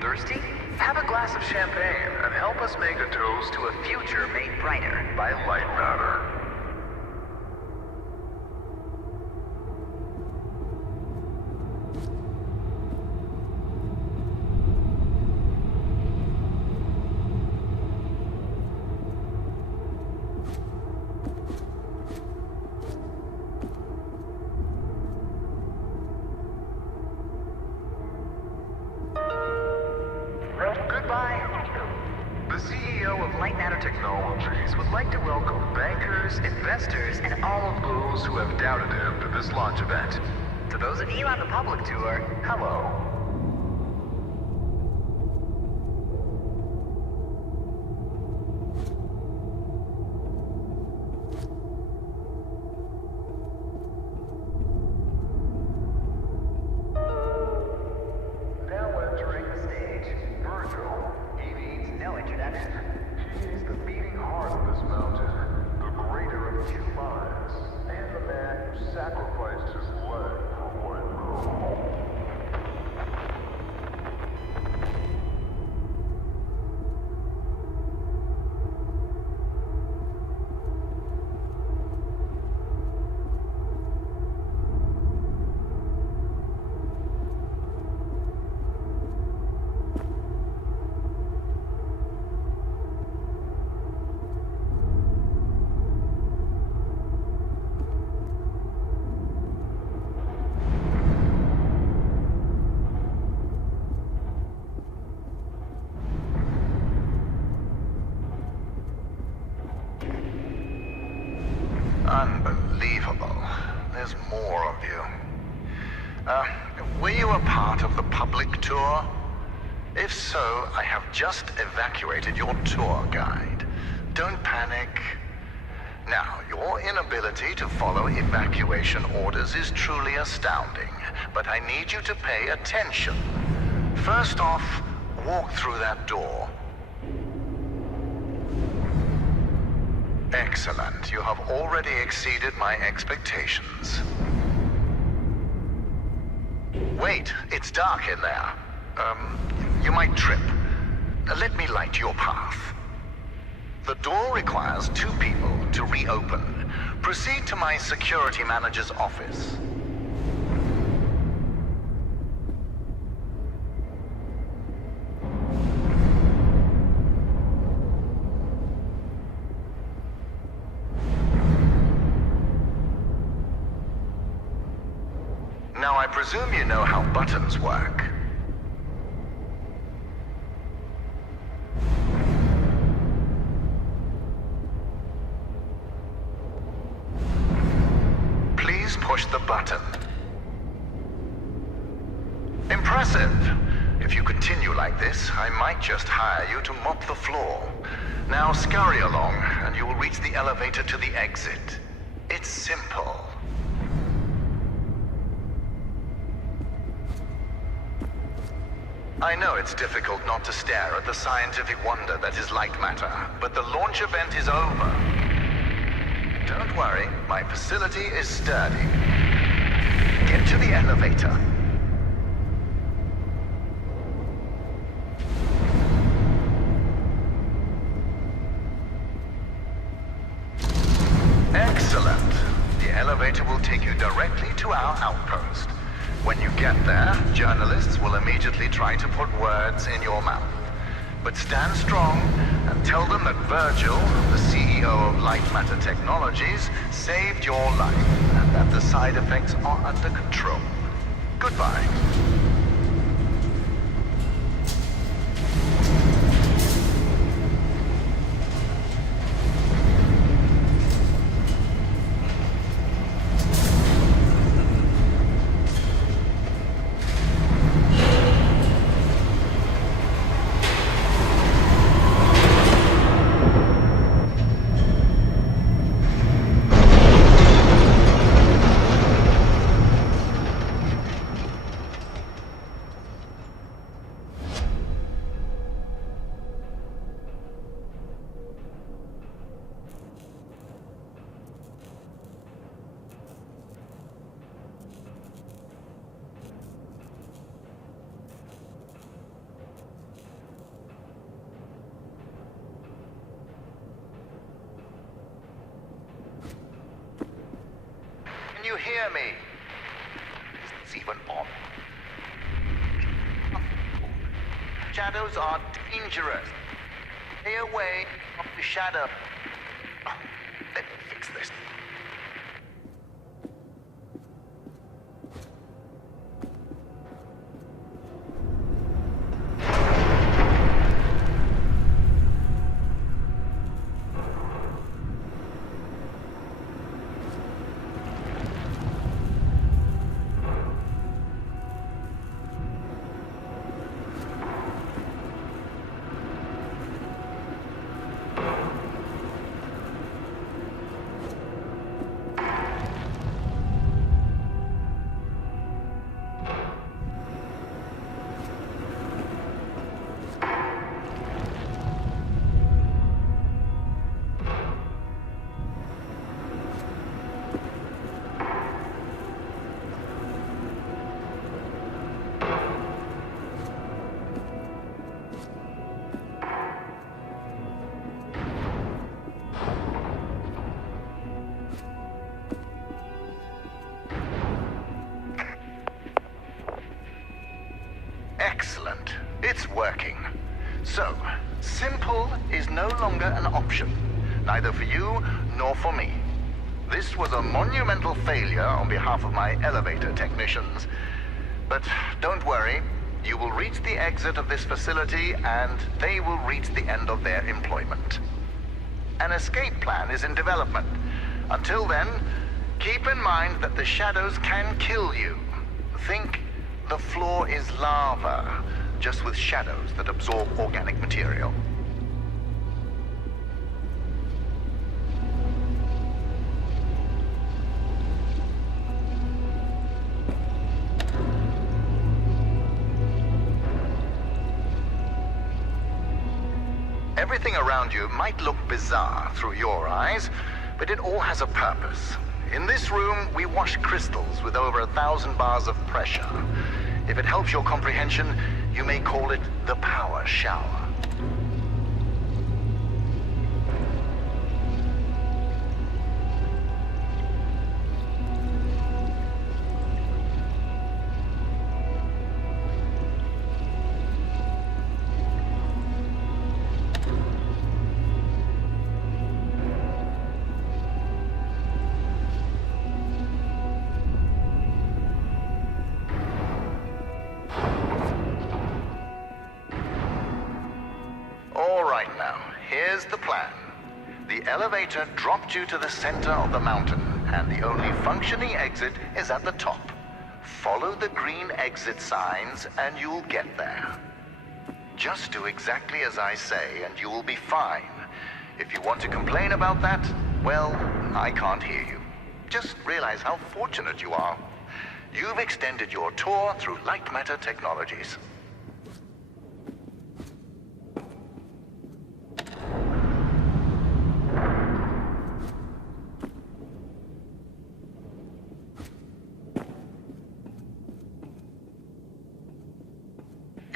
Thirsty? Have a glass of champagne and help us make a toast to a future made brighter by Lightmatter. The CEO of Lightmatter Technologies would like to welcome bankers, investors, and all of those who have doubted him to this launch event. To those of you on the public tour, hello. Unbelievable. There's more of you. Were you a part of the public tour? If so, I have just evacuated your tour guide. Don't panic. Now, your inability to follow evacuation orders is truly astounding, but I need you to pay attention. First off, walk through that door. Excellent. You have already exceeded my expectations. Wait, it's dark in there. You might trip. Let me light your path. The door requires 2 people to reopen. Proceed to my security manager's office. Now, I presume you know how buttons work. Please push the button. Impressive. If you continue like this, I might just hire you to mop the floor. Now scurry along, and you will reach the elevator to the exit. It's simple. I know it's difficult not to stare at the scientific wonder that is Lightmatter, but the launch event is over. Don't worry, my facility is sturdy. Get to the elevator. Excellent. The elevator will take you directly to our outpost. When you get there, journalists will immediately try to put words in your mouth. But stand strong and tell them that Virgil, the CEO of Lightmatter Technologies, saved your life and that the side effects are under control. Goodbye. You hear me? Is this even on? Shadows are dangerous. Stay away from the shadow. Let me fix this. Excellent. It's working. So, simple is no longer an option, neither for you nor for me. This was a monumental failure on behalf of my elevator technicians. But don't worry, you will reach the exit of this facility and they will reach the end of their employment. An escape plan is in development. Until then, keep in mind that the shadows can kill you. Think the floor is lava, just with shadows that absorb organic material. Everything around you might look bizarre through your eyes, but it all has a purpose. In this room, we wash crystals with over 1,000 bars of pressure. If it helps your comprehension, you may call it the power shower. Here's the plan. The elevator dropped you to the center of the mountain, and the only functioning exit is at the top. Follow the green exit signs, and you'll get there. Just do exactly as I say, and you will be fine. If you want to complain about that, well, I can't hear you. Just realize how fortunate you are. You've extended your tour through Lightmatter Technologies.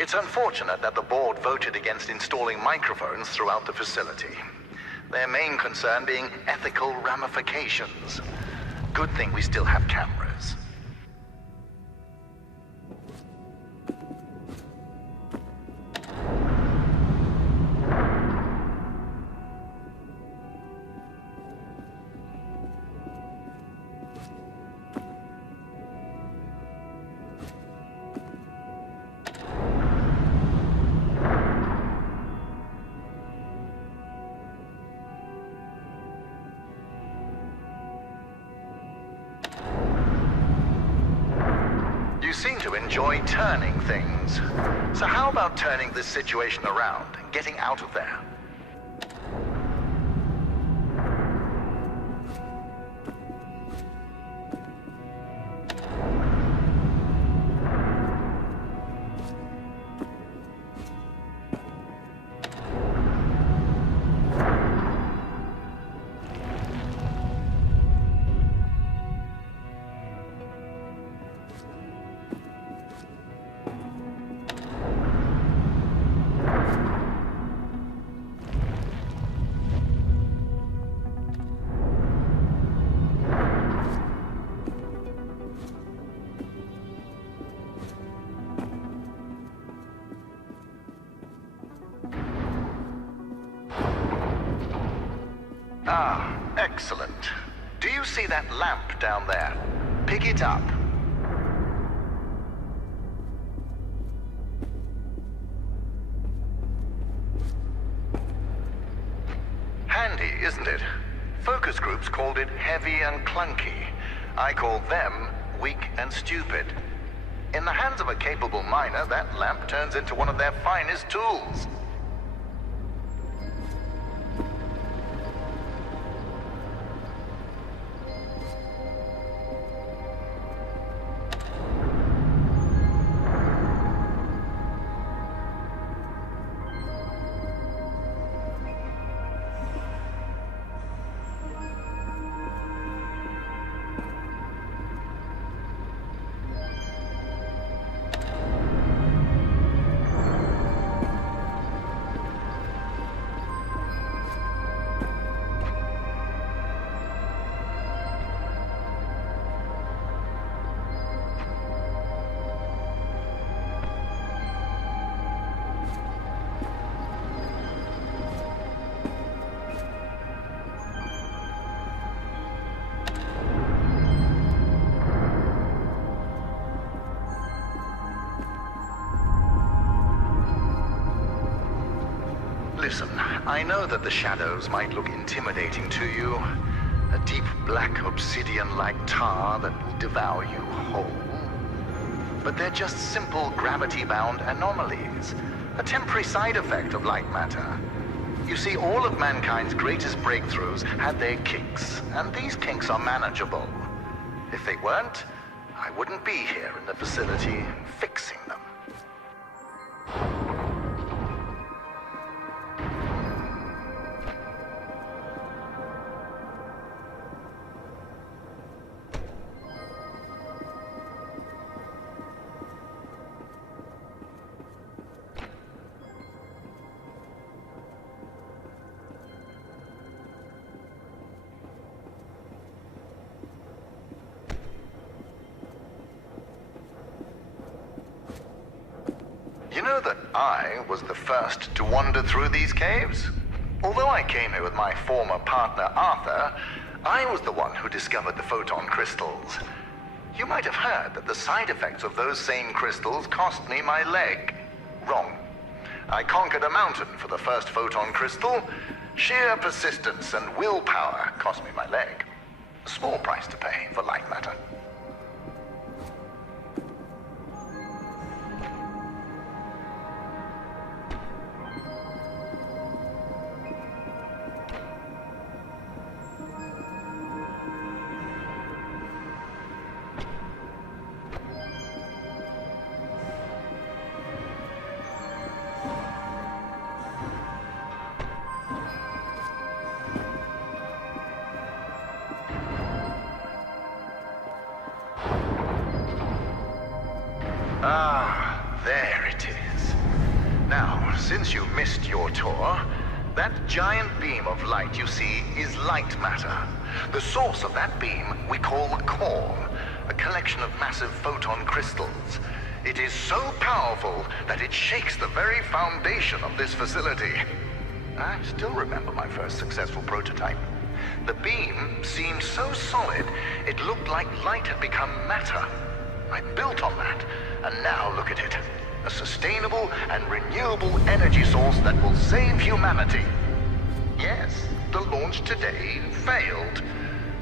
It's unfortunate that the board voted against installing microphones throughout the facility. Their main concern being ethical ramifications. Good thing we still have cameras. You seem to enjoy turning things. So how about turning this situation around and getting out of there? Ah, excellent. Do you see that lamp down there? Pick it up. Handy, isn't it? Focus groups called it heavy and clunky. I call them weak and stupid. In the hands of a capable miner, that lamp turns into one of their finest tools. Listen, I know that the shadows might look intimidating to you. A deep black obsidian-like tar that will devour you whole. But they're just simple gravity-bound anomalies. A temporary side effect of Lightmatter. You see, all of mankind's greatest breakthroughs had their kinks, and these kinks are manageable. If they weren't, I wouldn't be here in the facility fixing them. You know that I was the first to wander through these caves? Although I came here with my former partner, Arthur, I was the one who discovered the photon crystals. You might have heard that the side effects of those same crystals cost me my leg. Wrong. I conquered a mountain for the first photon crystal. Sheer persistence and willpower cost me my leg. A small price to pay for Lightmatter. Ah, there it is. Now, since you missed your tour, that giant beam of light you see is Lightmatter. The source of that beam we call the core, a collection of massive photon crystals. It is so powerful that it shakes the very foundation of this facility. I still remember my first successful prototype. The beam seemed so solid, it looked like light had become matter. I built on that, and now look at it. A sustainable and renewable energy source that will save humanity. Yes, the launch today failed,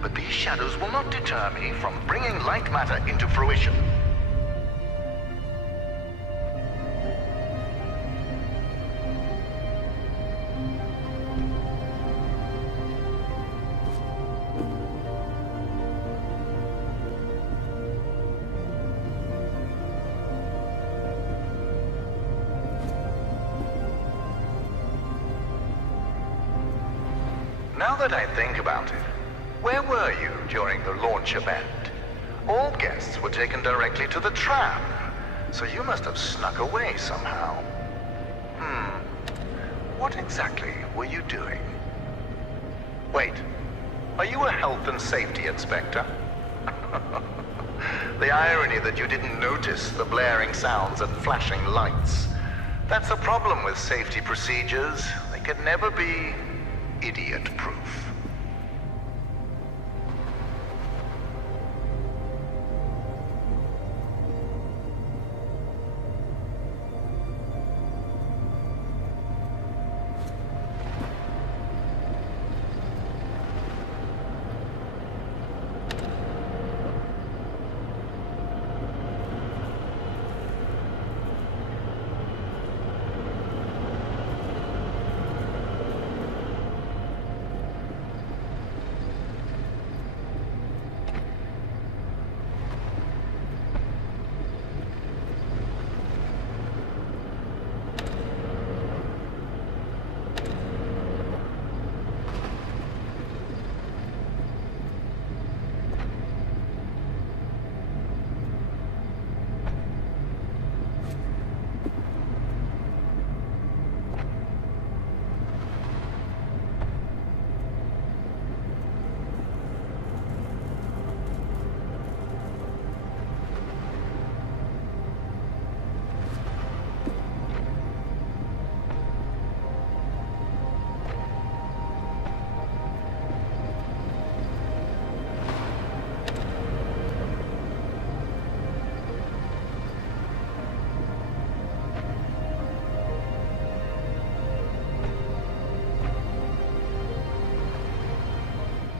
but these shadows will not deter me from bringing Lightmatter into fruition. Now that I think about it, where were you during the launch event? All guests were taken directly to the tram, so you must have snuck away somehow. What exactly were you doing? Wait, are you a health and safety inspector? The irony that you didn't notice the blaring sounds and flashing lights. That's a problem with safety procedures. They can never be idiot-proof.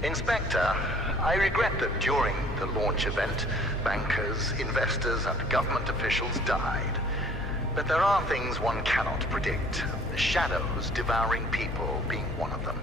Inspector, I regret that during the launch event, bankers, investors, and government officials died. But there are things one cannot predict. Shadows devouring people being one of them.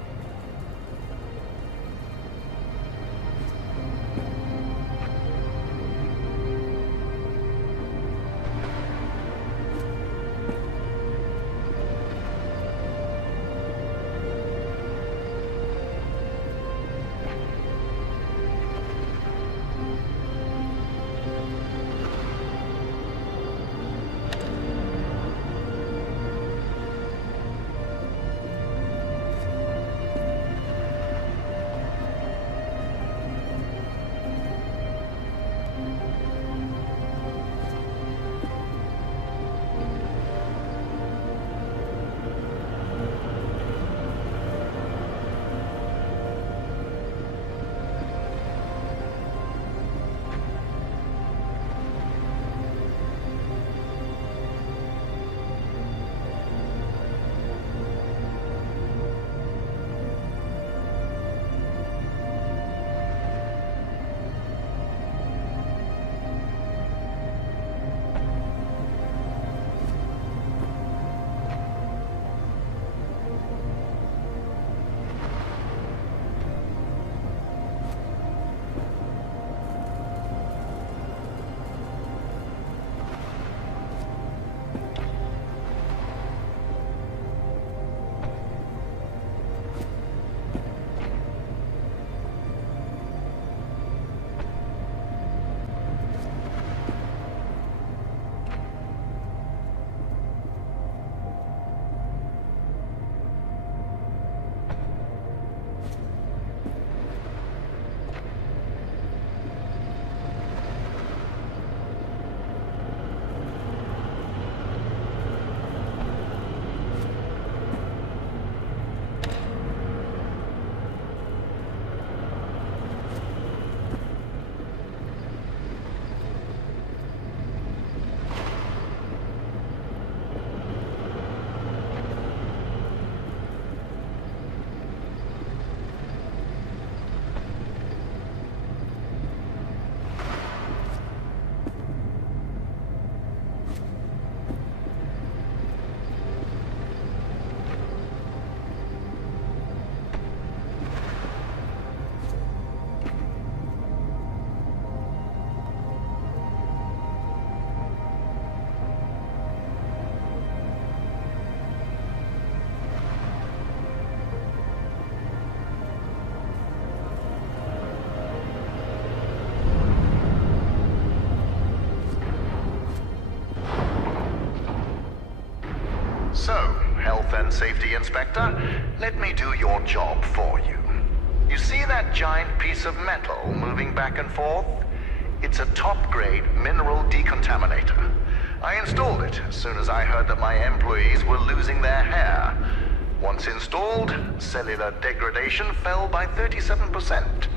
health and safety, Inspector. Let me do your job for you. You see that giant piece of metal moving back and forth? It's a top-grade mineral decontaminator. I installed it as soon as I heard that my employees were losing their hair. Once installed, cellular degradation fell by 37%.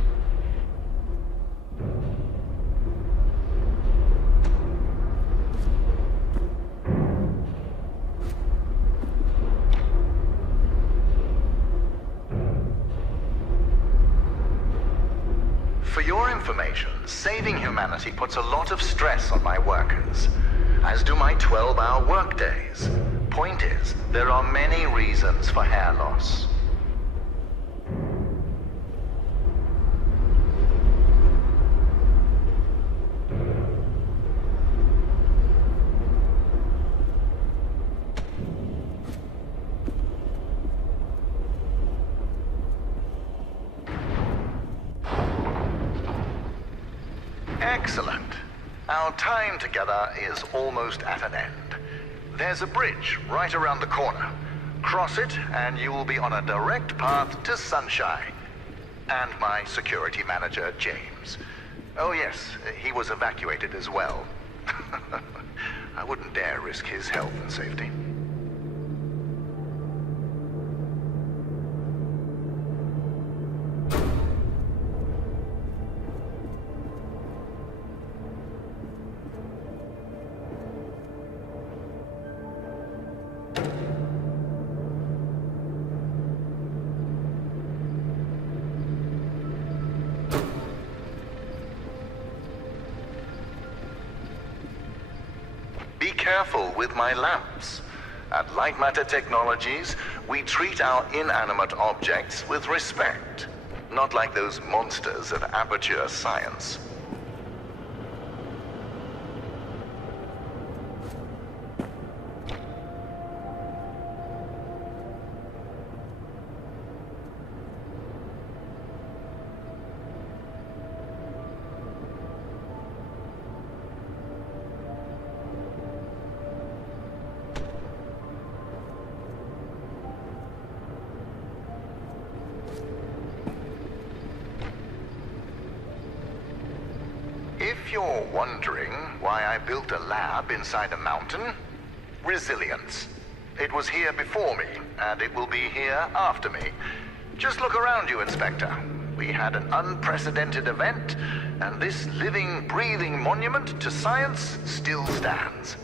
For your information, saving humanity puts a lot of stress on my workers, as do my 12-hour workdays. Point is, there are many reasons for hair loss. Excellent. Our time together is almost at an end. There's a bridge right around the corner. Cross it, and you will be on a direct path to Sunshine. And my security manager, James. Oh yes, he was evacuated as well. I wouldn't dare risk his health and safety. Be careful with my lamps. At Lightmatter Technologies, we treat our inanimate objects with respect, not like those monsters of aperture science. If you're wondering why I built a lab inside a mountain, resilience. It was here before me, and it will be here after me. Just look around you, Inspector. We had an unprecedented event, and this living, breathing monument to science still stands.